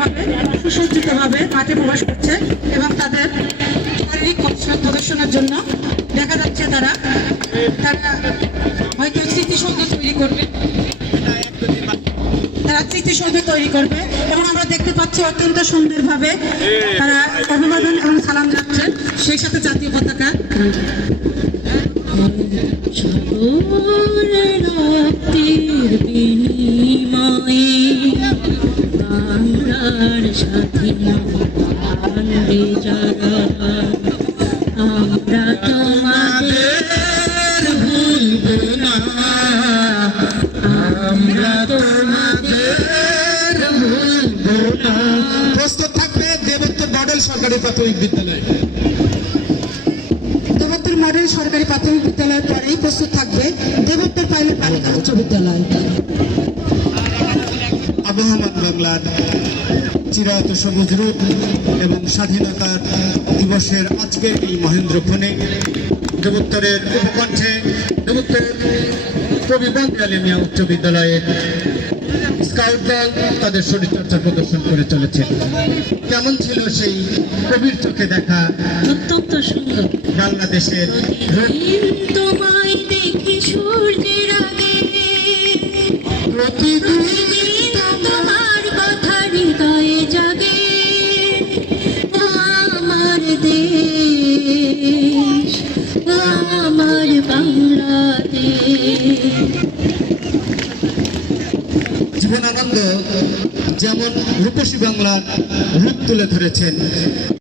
সুন্দরভাবে সুসজ্জিতভাবে মাঠে প্রবেশ করছে এবং তাদের শারীরিক প্রদর্শনের জন্য দেখা যাচ্ছে তারা হয়তো স্মৃতিসৌধ তৈরি করবে, তারা স্মৃতিসৌধ তৈরি করবে এবং আমরা দেখতে পাচ্ছি অত্যন্ত সুন্দরভাবে তারা অভিবাদন এবং সালাম যাচ্ছে, সেই সাথে জাতীয় পতাকা। রক্তের বিনিময়ে বাংলার স্বাধীনতা আনবে যারা, আমরা তোমাদের ভুলব না, আমরা তোমাদের ভুলব না। প্রস্তুত থাকবে দেবোত্তর মডেল সরকারি প্রাথমিক বিদ্যালয়। দেবোত্তর মডেল সরকারি প্রাথমিক বিদ্যালয়ের পরেই প্রস্তুত থাকবে দেবোত্তর পাইলট বালিকা উচ্চ বিদ্যালয়। আবহমান বাংলার চিরায়ত সবুজ রূপ এবং স্বাধীনতার দিবসের আজকের এই মহেন্দ্রক্ষণে দেবোত্তরের উপকণ্ঠে দেবোত্তর কবি বন্দী আলী মিয়া উচ্চ বিদ্যালয়ের স্কাউট দল তাদের শরীরচর্চা প্রদর্শন করে চলেছে। কেমন ছিল সেই কবির চোখে দেখা অত্যন্ত সুন্দর। বাংলাদেশের প্রতিদিন তোমায় দেখি সূর্যের আগে, প্রতিদিন তোমার কথা হৃদয়ে জাগে, আমার দেশ আমার বাংলাদেশ। জীবনানন্দ যেমন রূপসী বাংলার রূপ তুলে ধরেছেন,